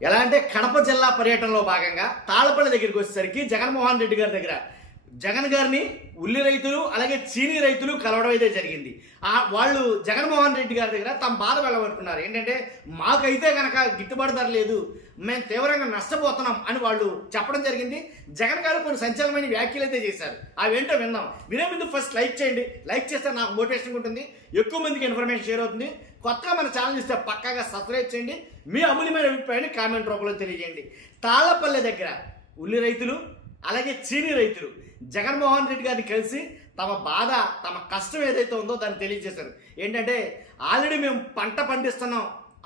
ఎలా అంటే కడప జిల్లా పర్యటనలో భాగంగా తాళపల్లి దగ్గరికి వచ్చేసరికి జగన్మోహన్ రెడ్డి గారి దగ్గర జగన్ గారిని ఉల్లి రైతులు అలాగే చీనీ రైతులు కలవడం అయితే జరిగింది. వాళ్ళు జగన్మోహన్ రెడ్డి గారి దగ్గర తమ బాధ వెళ్ళబడుతున్నారు. ఏంటంటే మాకైతే కనుక గిట్టుబాటు ధర లేదు, మేము తీవ్రంగా నష్టపోతున్నాం అని వాళ్ళు చెప్పడం జరిగింది. జగన్ గారు కొన్ని సంచలనమైన వ్యాఖ్యలు అయితే చేశారు. అవేంటో విందాం. వినే ముందు ఫస్ట్ లైక్ చేయండి. లైక్ చేస్తే నాకు మోటివేషన్ ఉంటుంది, ఎక్కువ మందికి ఇన్ఫర్మేషన్ షేర్ అవుతుంది. కొత్తగా మన ఛానల్ చూస్తే పక్కాగా సబ్స్క్రైబ్ చేయండి. మీ అమూల్యమైన అభిప్రాయాన్ని కామెంట్ రూపంలో తెలియజేయండి. తాళపల్లి దగ్గర ఉల్లి రైతులు అలాగే చీనీ రైతులు జగన్మోహన్ రెడ్డి గారిని కలిసి తమ బాధ, తమ కష్టం ఏదైతే ఉందో దాన్ని తెలియజేశారు. ఏంటంటే ఆల్రెడీ మేము పంట పండిస్తున్నాం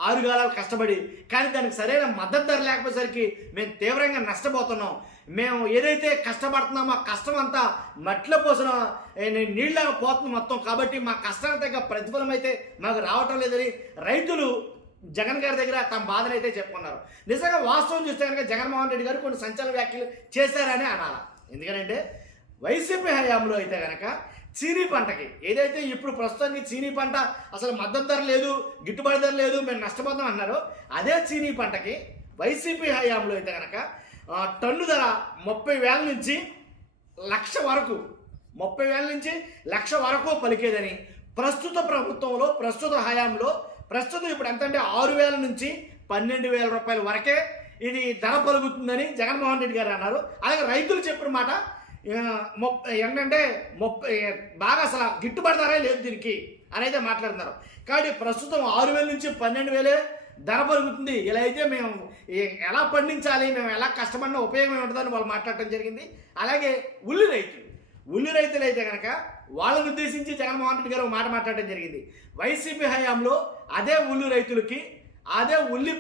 6 కాలాలు కష్టపడి, కానీ దానికి సరైన మద్దతు ధర లేకపోయేసరికి మేము తీవ్రంగా నష్టపోతున్నాం. మేము ఏదైతే కష్టపడుతున్నామో ఆ కష్టం అంతా మట్టిలో పోసిన నీళ్ళగా పోతుంది మొత్తం. కాబట్టి మా కష్టానికి తగ్గ ప్రతిఫలం అయితే మాకు రావటం లేదని రైతులు జగన్ గారి దగ్గర తమ బాధను అయితే చెప్పుకున్నారు. నిజంగా వాస్తవం చూస్తే కనుక జగన్మోహన్ రెడ్డి గారు కొన్ని సంచలన వ్యాఖ్యలు చేశారని అనాలి. ఎందుకంటే వైసీపీ హయాంలో అయితే కనుక చీనీ పంటకి ఏదైతే ఇప్పుడు ప్రస్తుతానికి చీనీ పంట అసలు మద్దతు ధర లేదు, గిట్టుబాటు ధర లేదు, మేము నష్టపోతాం అన్నారో అదే చీనీ పంటకి వైసీపీ హయాంలో అయితే కనుక టన్ను ధర 30,000 నుంచి 1,00,000 వరకు, 30,000 నుంచి 1,00,000 వరకు పలికేదని ప్రస్తుత ప్రభుత్వంలో, ప్రస్తుత హయాంలో ప్రస్తుతం ఇప్పుడు ఎంత అంటే 6,000 నుంచి 12,000 రూపాయల వరకే ఇది ధర పలుకుతుందని జగన్మోహన్ రెడ్డి గారు అన్నారు. అలాగే రైతులు చెప్పిన మాట ఏంటంటే బాగా అసలు గిట్టుబాటు ధరే లేదు దీనికి అని అయితే మాట్లాడుతున్నారు. కాబట్టి ప్రస్తుతం 6,000 నుంచి 12,000 ధర పలుకుతుంది. ఇలా అయితే మేము ఎలా పండించాలి, మేము ఎలా కష్టపడినా ఉపయోగం ఏముంటుందని వాళ్ళు మాట్లాడటం జరిగింది. అలాగే ఉల్లి రైతులు అయితే కనుక వాళ్ళని ఉద్దేశించి జగన్మోహన్ రెడ్డి గారు మాట మాట్లాడటం జరిగింది. వైసీపీ హయాంలో అదే ఉల్లి రైతులకి అదే ఉల్లి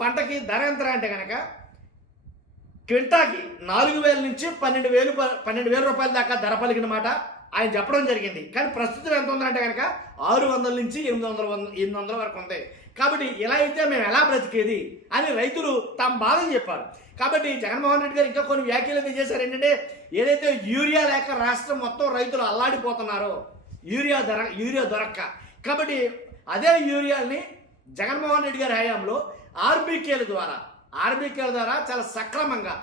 పంటకి ధర ఎంత అంటే కనుక క్వింటాకి 4,000 నుంచి 12,000 రూపాయల దాకా ధర పలికిన మాట ఆయన చెప్పడం జరిగింది. కానీ ప్రస్తుతం ఎంత ఉందంటే కనుక 600 నుంచి 800 వరకు ఉంది. కాబట్టి ఇలా అయితే మేము ఎలా బ్రతికేది అని రైతులు తమ బాధని చెప్పారు. కాబట్టి జగన్మోహన్ రెడ్డి గారు ఇంకా కొన్ని వ్యాఖ్యలు అయితే చేశారు. ఏంటంటే ఏదైతే యూరియా లేక రాష్ట్రం మొత్తం రైతులు అల్లాడిపోతున్నారో యూరియా దొరక్క, కాబట్టి అదే యూరియాని జగన్మోహన్ రెడ్డి గారి హయాంలో ఆర్బీకేల ద్వారా చాలా సక్రమంగా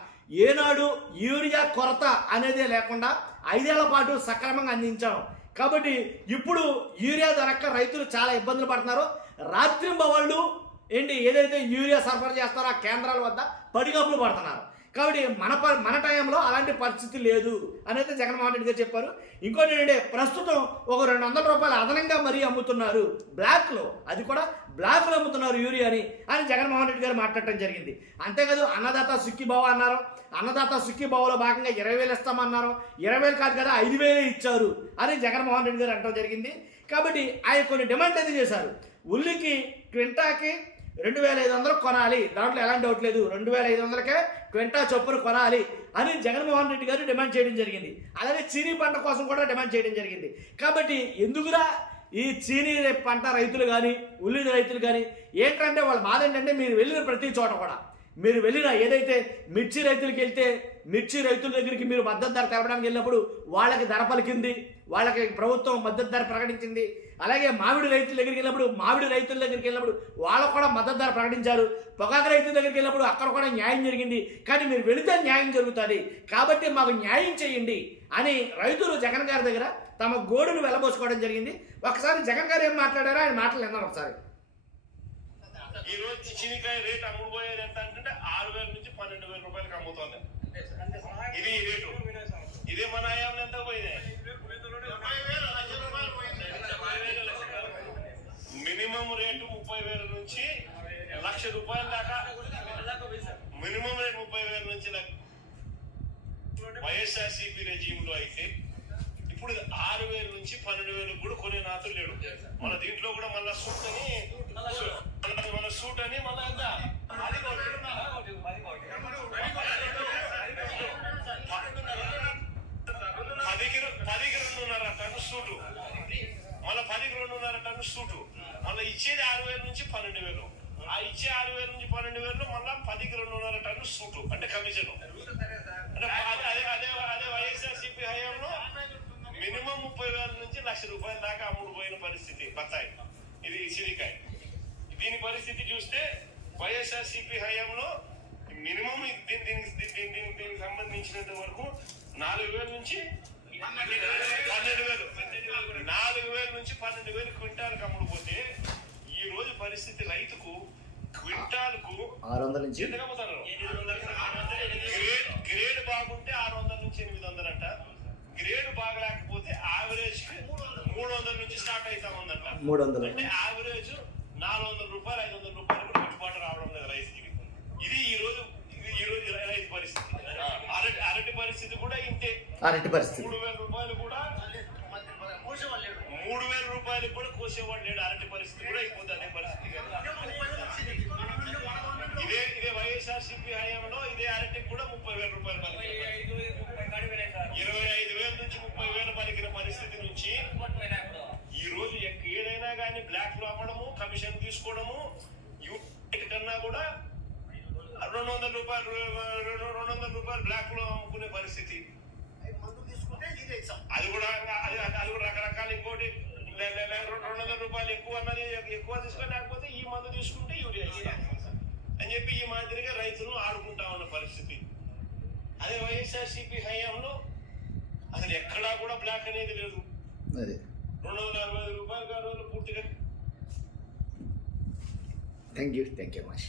ఏనాడు యూరియా కొరత అనేదే లేకుండా 5 ఏళ్ల పాటు సక్రమంగా అందించాం. కాబట్టి ఇప్పుడు యూరియా దొరక్క రైతులు చాలా ఇబ్బందులు పడుతున్నారు. రాత్రింబవళ్ళు ఏదైతే యూరియా సరఫరా చేస్తారో ఆ కేంద్రాల వద్ద పడిగప్పులు పడుతున్నారు. కాబట్టి మన టైంలో అలాంటి పరిస్థితి లేదు అనేది జగన్మోహన్ రెడ్డి గారు చెప్పారు. ఇంకోటి ఏంటంటే ప్రస్తుతం ఒక 200 రూపాయలు అదనంగా మరీ అమ్ముతున్నారు బ్లాక్లో, అది కూడా బ్లాక్లో అమ్ముతున్నారు యూరియాని అని జగన్మోహన్ రెడ్డి గారు మాట్లాడటం జరిగింది. అంతేకాదు అన్నదాత సుఖీభావ అన్నారు. అన్నదాత సుఖీభావలో భాగంగా 20,000 ఇస్తామన్నారు. 20,000 కాదు కదా 5,000 ఇచ్చారు అని జగన్మోహన్ రెడ్డి గారు అంటడం జరిగింది. కాబట్టి ఆయన కొన్ని డిమాండ్ అయితే చేశారు. ఉల్లికి క్వింటాకి 2,500 కొనాలి, దాంట్లో ఎలాంటి డౌట్ లేదు. 2,500కే క్వింటా చొప్పున కొనాలి అని జగన్మోహన్ రెడ్డి గారు డిమాండ్ చేయడం జరిగింది. అలాగే చీనీ పంట కోసం కూడా డిమాండ్ చేయడం జరిగింది. కాబట్టి ఎందుకురా ఈ చీనీ పంట రైతులు కానీ ఉల్లి రైతులు కానీ ఏంటంటే వాళ్ళ బాధ ఏంటంటే మీరు వెళ్ళిన ప్రతి చోట కూడా మీరు వెళ్ళిన ఏదైతే మిర్చి రైతులకి వెళ్తే మిర్చి రైతుల దగ్గరికి మీరు మద్దతు ధర తెలపడానికి వెళ్ళినప్పుడు వాళ్ళకి ధర పలికింది, వాళ్ళకి ప్రభుత్వం మద్దతు ధర ప్రకటించింది. అలాగే మామిడి రైతుల దగ్గరికి వెళ్ళినప్పుడు వాళ్ళకు కూడా మద్దతు ధర ప్రకటించారు. పొగాకు రైతుల దగ్గరికి వెళ్ళినప్పుడు అక్కడ కూడా న్యాయం జరిగింది. కానీ మీరు వెళితే న్యాయం జరుగుతుంది, కాబట్టి మాకు న్యాయం చేయండి అని రైతులు జగన్ గారి దగ్గర తమ గోడును వెళ్ళబోసుకోవడం జరిగింది. ఒకసారి జగన్ గారు ఏం మాట్లాడారో ఆయన మాటలు విన్నాం ఒకసారి. ఈ రోజు చినికాయ రేట్ అమ్ముడుపోయేది ఎంత అంటే 6,000 నుంచి 12,000 రూపాయలకి అమ్ముతుంది. ఇది రేటు. ఇదే మన హయాంలో ఎంత పోయింది? మినిమం రేటు 30,000 నుంచి 1,00,000 రూపాయల దాకా. మినిమం రేట్ 30,000 నుంచి వైఎస్ఆర్సీపీ రెజీమ్ లో అయితే ఇప్పుడు 6,000 నుంచి 12,000 కూడా కొనే నాతులు లేడు. మన దీంట్లో కూడా మళ్ళా సూట్ అని మళ్ళా ఎంత 10కి 2.5 టన్ను సూటు, మళ్ళీ 10కి 2.5 టన్ను సూటు, మళ్ళీ ఇచ్చేది 6,000 నుంచి 12,000. ఆ ఇచ్చే 6,000 నుంచి 12,000 మళ్ళీ 10కి 2.5 టన్ను సూటు అంటే కమిషన్. అంటే అదే వైఎస్ఆర్సీపీ హయాంలో మినిమం 30,000 నుంచి 1,00,000 రూపాయల దాకా అమ్ముడు పోయిన పరిస్థితి బత్తాయి. ఇది సిరికాయ. దీని పరిస్థితి చూస్తే వైఎస్ఆర్సీపీ హయాంలో మినిమం దీనికి సంబంధించినంత వరకు 4,000 నుంచి 12,000 4,000 నుంచి 12,000 క్వింటాలకు అమ్ముడుపోతే ఈ రోజు పరిస్థితి రైతుకు క్వింటాల్కు 600 నుంచి ఎంత అమ్ముతారు? గ్రేడ్ బాగుంటే 600 నుంచి 800 అంట. గ్రేడ్ బాగలేకపోతే యావరేజ్ 300 నుంచి స్టార్ట్ అవుతా ఉందంట. 300 అంటే యావరేజ్ 400 రూపాయలు 500 రూపాయలు కూడా గిట్టుబాటు రావడం లేదు రైతుకి. ఇది ఈ రోజు రైతు పరిస్థితి. అరటి పరిస్థితి కూడా ఇంతే. అరటి పరిస్థితి 3,000 రూపాయలు కూడా 3,000 రూపాయలు కూడా కోసేవాడు లేడు. అరటి పరిస్థితి కూడా అయిపోతుంది అదే పరిస్థితి. ఇదే వైఎస్ఆర్సీపీ హయాంలో ఇదే అరటికి కూడా 30,000 రూపాయలు పలికిన 25,000 నుంచి 30,000 పలికిన పరిస్థితి నుంచి ఈ రోజు ఏదైనా కానీ బ్లాక్ లో అమ్మడము, కమిషన్ తీసుకోవడము, యూనిట్ కన్నా కూడా 200 రూపాయలు బ్లాక్ లో అమ్ముకునే పరిస్థితి. అది కూడా రకరకాల ఇంకోటి 200 రూపాయలు ఎక్కువ అన్నది ఎక్కువ తీసుకొని లేకపోతే ఈ మందు తీసుకుంటే యూరియా ఇస్తాం అని చెప్పి ఈ మాదిరిగా రైతులను ఆడుకుంటా ఉన్న పరిస్థితి. అదే వైఎస్ఆర్సీపీ హయాంలో అసలు ఎక్కడా కూడా బ్లాక్ అనేది లేదు. 245 రూపాయలు పూర్తిగా. Thank you much.